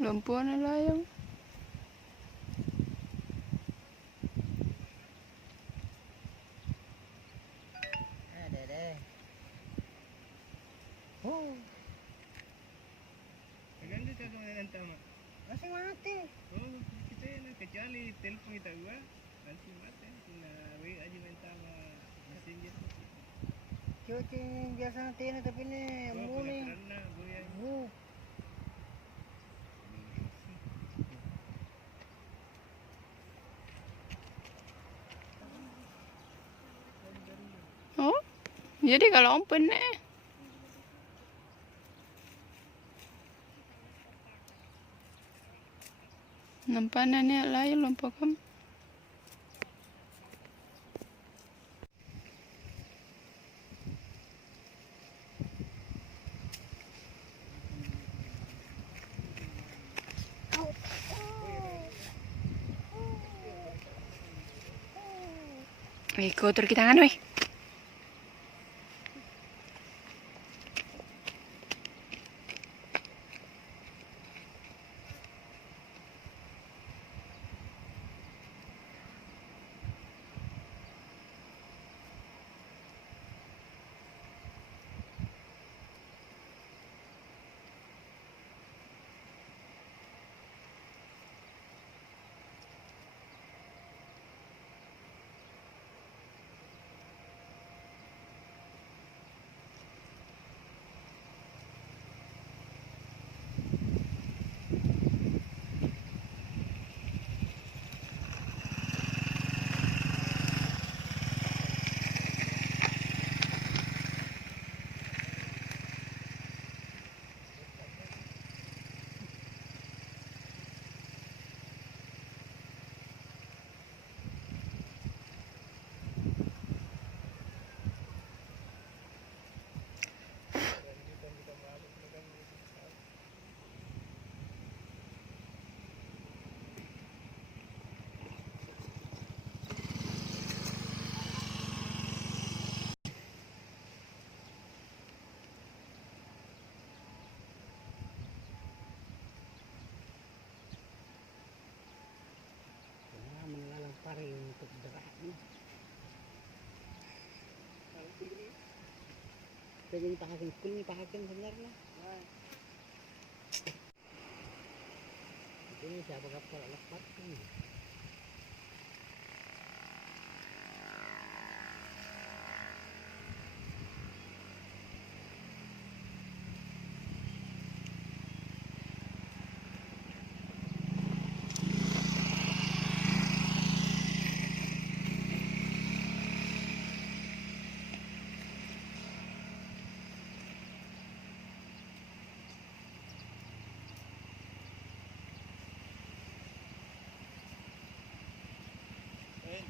Lumpuan na layang. Ada deh. Oh. Maganda ka kung ang tama. Masih mati. Oh, kita na kecuali telepon kita gua. Nanti mati na WA aja yang tama messenger. Cuci biasa nanti ini tapi ini Oh, muni. karena goyang. Oh. Oh, jadi kalau open nampanan niya layo lumpo kam. Kotor kita tangan, weh. Pare untuk berani. Pengen pahakin kul ni pahakin sebenarnya. Ini siapa kapal lepas ni?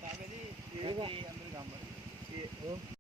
Tapi ni dia ambil gambar.